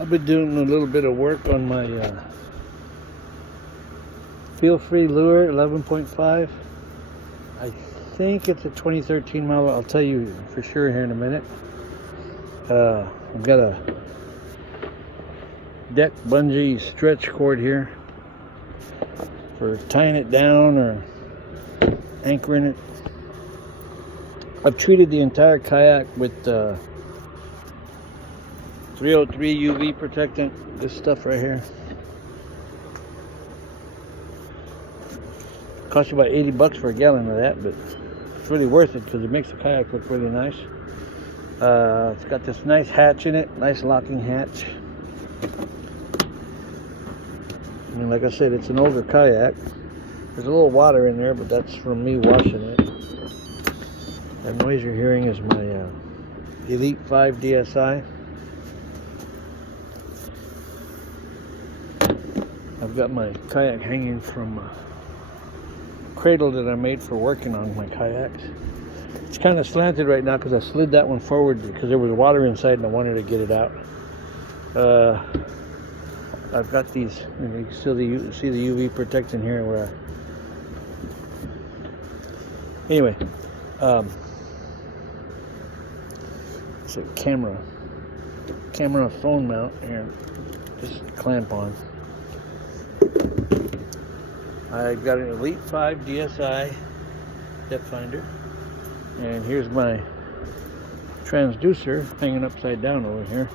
I've been doing a little bit of work on my Feelfree lure 11.5. I think it's a 2013 model. I'll tell you for sure here in a minute. I've got a deck bungee stretch cord here for tying it down or anchoring it. I've treated the entire kayak with 303 UV protectant, this stuff right here. Cost you about 80 bucks for a gallon of that, but it's really worth it because it makes the kayak look really nice. It's got this nice hatch in it, nice locking hatch. And like I said, it's an older kayak. There's a little water in there, but that's from me washing it. That noise you're hearing is my Elite 5 DSI. I've got my kayak hanging from a cradle that I made for working on my kayaks. It's kind of slanted right now because I slid that one forward because there was water inside and I wanted to get it out. I've got these, you can still see the UV protectant here where anyway, it's a camera phone mount here, just clamp on. I got an Elite 5 DSI depth finder, and here's my transducer hanging upside down over here.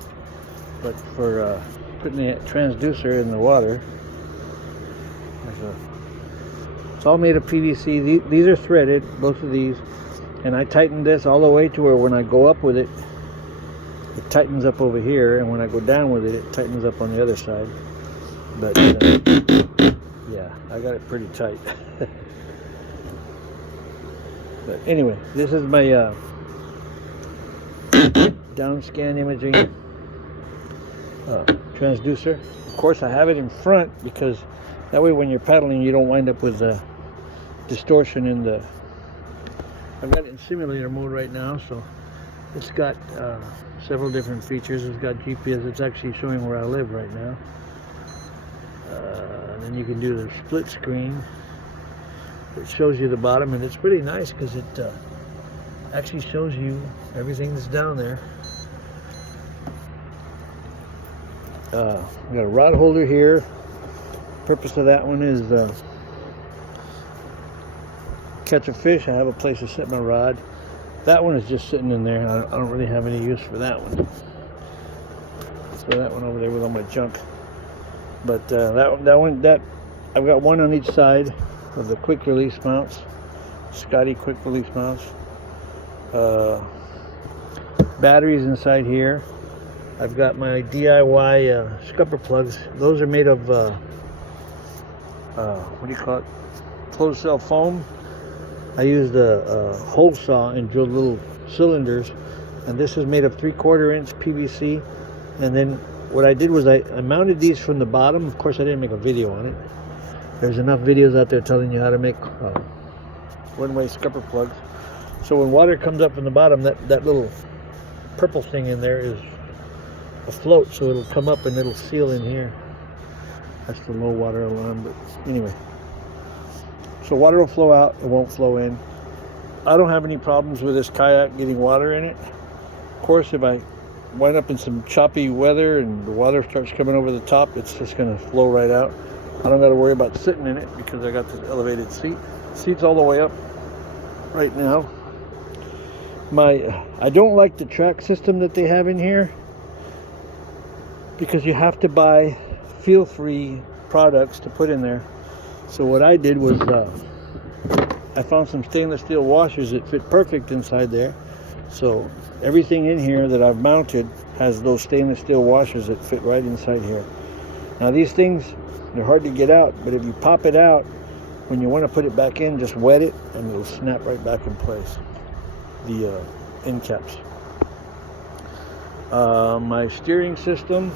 But for putting the transducer in the water, it's all made of PVC. These are threaded, both of these, and I tightened this all the way to where when I go up with it, it tightens up over here, and when I go down with it, it tightens up on the other side. But yeah, I got it pretty tight. But anyway, this is my down scan imaging transducer. Of course, I have it in front because that way when you're paddling you don't wind up with distortion in the... I've got it in simulator mode right now, so it's got several different features. It's got GPS. It's actually showing where I live right now. And then you can do the split screen. It shows you the bottom, and it's pretty nice because it actually shows you everything that's down there. We got a rod holder here. Purpose of that one is catch a fish. I have a place to set my rod. That one is just sitting in there. I don't really have any use for that one. Throw that one over there with all my junk. But that I've got one on each side of the quick release mounts, Scotty quick release mounts. Batteries inside here. I've got my DIY Scupper Plugs. Those are made of what do you call it? Closed cell foam. I used a hole saw and drilled little cylinders, and this is made of 3/4 inch PVC. And then what I did was I mounted these from the bottom. Of course, I didn't make a video on it. There's enough videos out there telling you how to make Runway Scupper Plugs. So when water comes up from the bottom, that little purple thing in there is afloat, so it'll come up and it'll seal in here. That's the low water alarm, but anyway. So water will flow out, it won't flow in. I don't have any problems with this kayak getting water in it. Of course, if I wind up in some choppy weather and the water starts coming over the top, it's just going to flow right out. I don't got to worry about sitting in it because I got this elevated seat. Seat's all the way up right now. I don't like the track system that they have in here because you have to buy Feelfree products to put in there. So what I did was I found some stainless steel washers that fit perfect inside there. So everything in here that I've mounted has those stainless steel washers that fit right inside here. Now these things, they're hard to get out, but if you pop it out, when you want to put it back in, just wet it and it'll snap right back in place. The end caps. My steering system,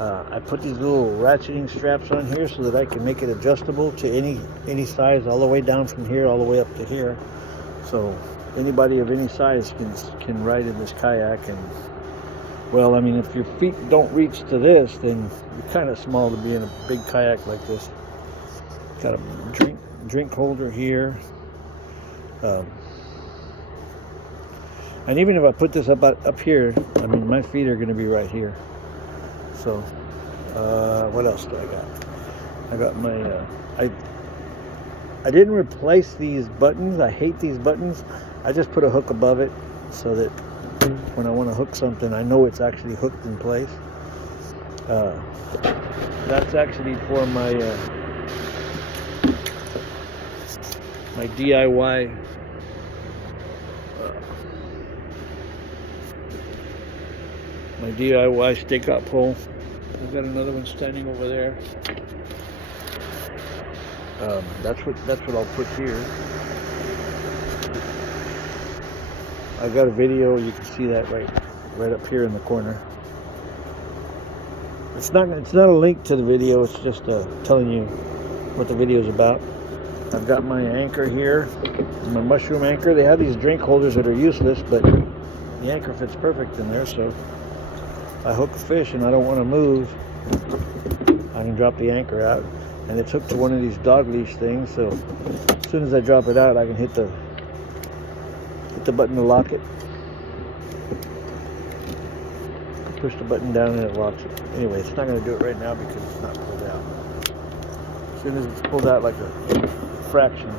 I put these little ratcheting straps on here so that I can make it adjustable to any size, all the way down from here all the way up to here. So anybody of any size can ride in this kayak, and Well, I mean, if your feet don't reach to this, then you're kind of small to be in a big kayak like this. Got a drink holder here. And even if I put this up here, I mean, my feet are going to be right here. So, what else do I got? I got my, I didn't replace these buttons. I hate these buttons. I just put a hook above it so that when I want to hook something, I know it's actually hooked in place. That's actually for my my DIY stakeout pole. I've got another one standing over there. That's what I'll put here. I've got a video. You can see that right up here in the corner. It's not a link to the video. It's just telling you what the video is about. I've got my anchor here, my mushroom anchor. They have these drink holders that are useless, but the anchor fits perfect in there. So if I hook a fish and I don't want to move, I can drop the anchor out, and it's hooked to one of these dog leash things. So as soon as I drop it out, I can hit the button to lock it. Push the button down and it locks it. Anyway, it's not going to do it right now because it's not pulled out. As soon as it's pulled out like a fraction,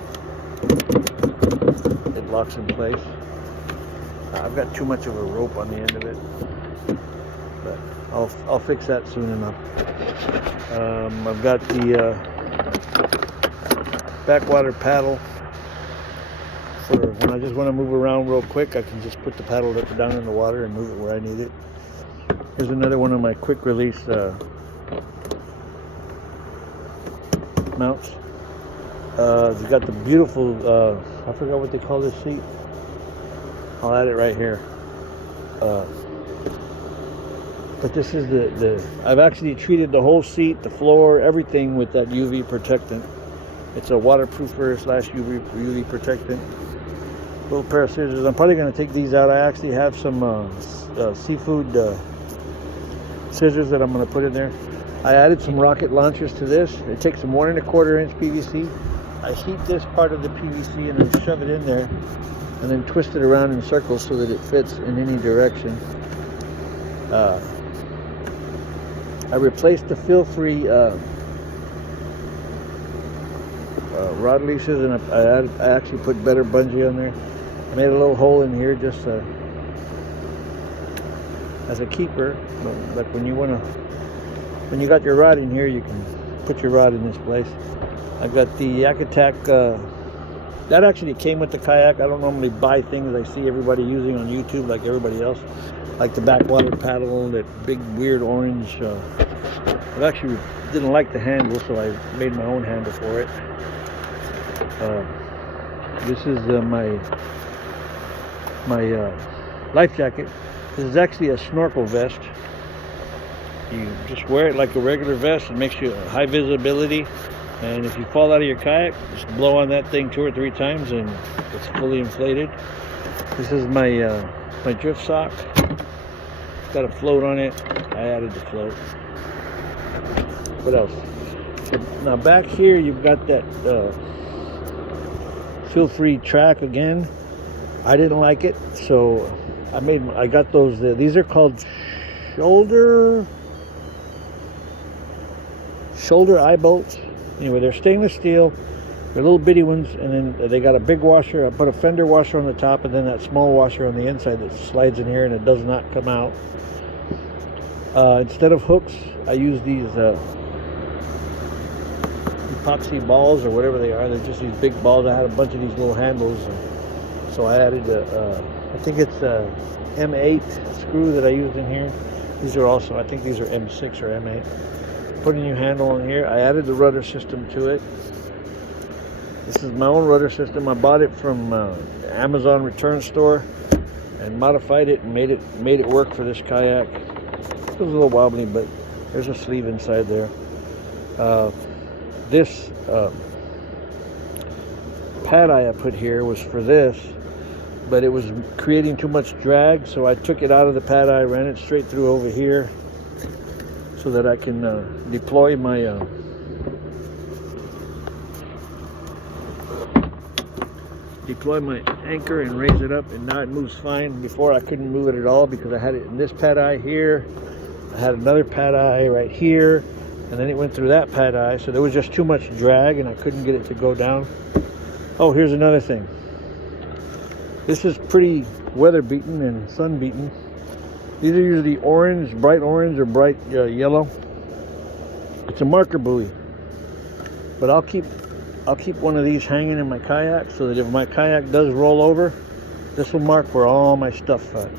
it locks in place. I've got too much of a rope on the end of it, but I'll fix that soon enough. I've got the backwater paddle. For when I just want to move around real quick, I can just put the paddle up and down in the water and move it where I need it. Here's another one of my quick release mounts. It's got the beautiful, I forgot what they call this seat. I'll add it right here. But this is I've actually treated the whole seat, the floor, everything with that UV protectant. It's a waterproofer / UV protectant. Little pair of scissors. I'm probably going to take these out. I actually have some seafood scissors that I'm going to put in there. I added some rocket launchers to this. It takes some 1 1/4 inch PVC. I heat this part of the PVC and then shove it in there, and then twist it around in circles so that it fits in any direction. I replaced the Feelfree rod leashes, and I actually put better bungee on there. I made a little hole in here just as a keeper. Like when you got your rod in here, you can put your rod in this place. I've got the Yak Attack. That actually came with the kayak. I don't normally buy things I see everybody using on YouTube like everybody else, like the backwater paddle, that big weird orange. I actually didn't like the handle, so I made my own handle for it. This is my life jacket. This is actually a snorkel vest. You just wear it like a regular vest. It makes you high visibility, and if you fall out of your kayak, just blow on that thing 2 or 3 times and it's fully inflated. This is my my drift sock. It's got a float on it. I added the float. What else? Now back here you've got that Feelfree track again. I didn't like it, so I got those. These are called shoulder eye bolts. Anyway, they're stainless steel. They're little bitty ones, and then they got a big washer. I put a fender washer on the top, and then that small washer on the inside that slides in here, and it does not come out. Instead of hooks, I use these epoxy balls or whatever they are. They're just these big balls. I had a bunch of these little handles, so I added I think it's a M8 screw that I used in here. These are also, I think these are M6 or M8. Put a new handle on here. I added the rudder system to it. This is my own rudder system. I bought it from Amazon return store and modified it and made it work for this kayak. It was a little wobbly, but there's a sleeve inside there. This pad I put here was for this. but it was creating too much drag, so I took it out of the pad eye, ran it straight through over here so that I can deploy my anchor and raise it up, and now it moves fine. Before I couldn't move it at all because I had it in this pad eye here, I had another pad eye right here, and then it went through that pad eye, so there was just too much drag and I couldn't get it to go down. Oh, here's another thing. This is pretty weather beaten and sun beaten. These are usually orange, bright orange or bright yellow. It's a marker buoy, but I'll keep one of these hanging in my kayak so that if my kayak does roll over, this will mark where all my stuff at.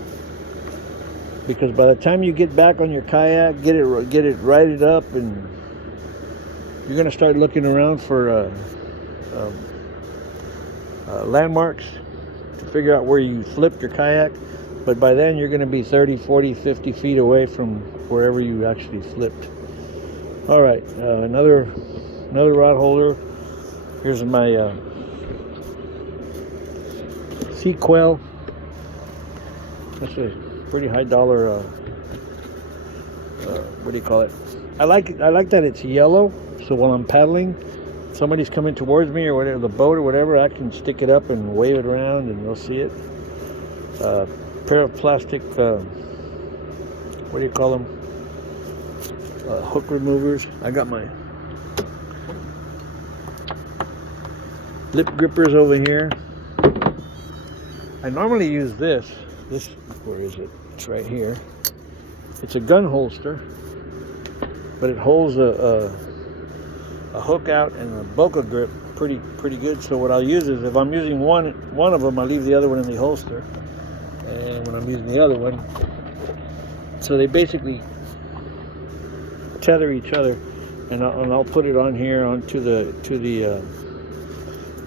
Because by the time you get back on your kayak, get it righted up, and you're gonna start looking around for landmarks to figure out where you flipped your kayak. But by then you're gonna be 30, 40, 50 feet away from wherever you actually flipped. All right, another rod holder. Here's my sea quail. That's a pretty high dollar. What do you call it? I like that it's yellow. So when I'm paddling, somebody's coming towards me or whatever, the boat or whatever, I can stick it up and wave it around and they'll see it. Pair of plastic. What do you call them? Hook removers. I got my lip grippers over here. I normally use this, where is it? It's right here. It's a gun holster, but it holds a hook out and a Boca grip pretty good. So what I'll use is, if I'm using one of them, I leave the other one in the holster, and when I'm using the other one, so they basically tether each other, and I'll put it on here onto the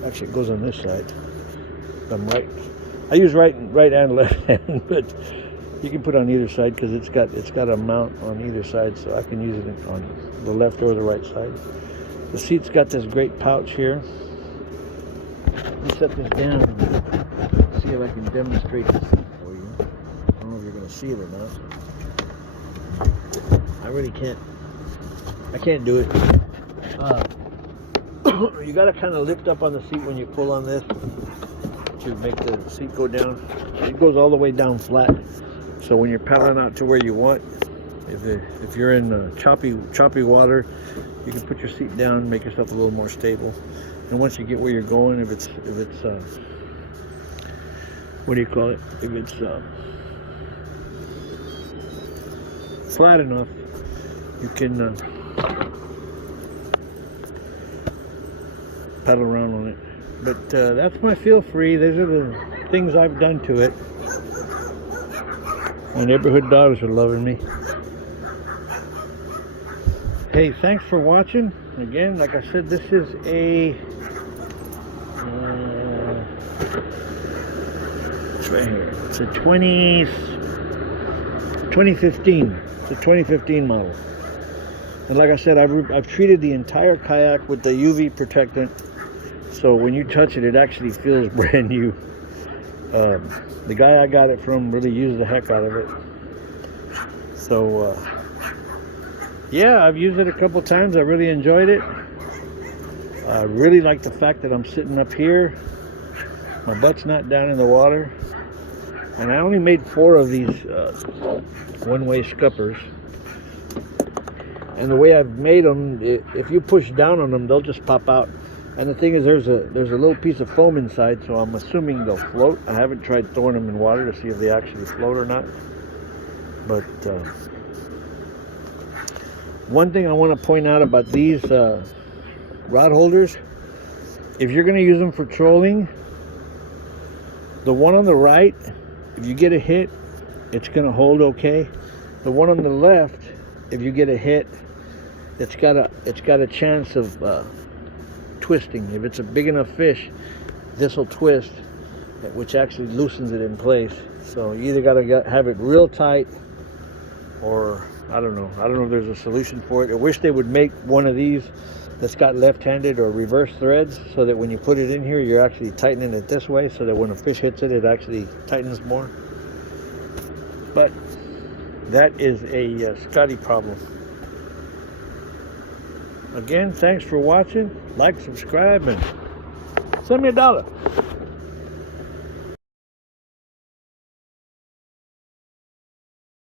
actually it goes on this side. I'm right. I use right and left hand, but you can put on either side because it's got a mount on either side, so I can use it on the left or the right side. The seat's got this great pouch here. Let me set this down and see if I can demonstrate this for you. I don't know if you're going to see it or not. I really can't. I can't do it. You got to kind of lift up on the seat when you pull on this to make the seat go down. It goes all the way down flat. So when you're paddling out to where you want, if you're in choppy water, you can put your seat down, make yourself a little more stable. And once you get where you're going, if it's what do you call it? If it's flat enough, you can paddle around on it. But that's my Feelfree. These are the things I've done to it. My neighborhood dogs are loving me. Hey, thanks for watching. Again, like I said, this is a it's right here. It's a 2015. It's a 2015 model. And like I said, I've treated the entire kayak with the UV protectant. So when you touch it, it actually feels brand new. The guy I got it from really used the heck out of it. So yeah, I've used it a couple times. I really enjoyed it. I really like the fact that I'm sitting up here. My butt's not down in the water. And I only made 4 of these one-way scuppers. And the way I've made them, if you push down on them, they'll just pop out. And the thing is, there's a little piece of foam inside, so I'm assuming they'll float. I haven't tried throwing them in water to see if they actually float or not. But one thing I want to point out about these rod holders, if you're going to use them for trolling, the one on the right, if you get a hit, it's going to hold okay. The one on the left, if you get a hit, it's got a chance of twisting. If it's a big enough fish, this will twist, which actually loosens it in place. So you either got to have it real tight, or I don't know if there's a solution for it. I wish they would make one of these that's got left-handed or reverse threads, so that when you put it in here, you're actually tightening it this way, so that when a fish hits it, it actually tightens more. But that is a Scotty problem. Again, thanks for watching. Like, subscribe, and send me $1.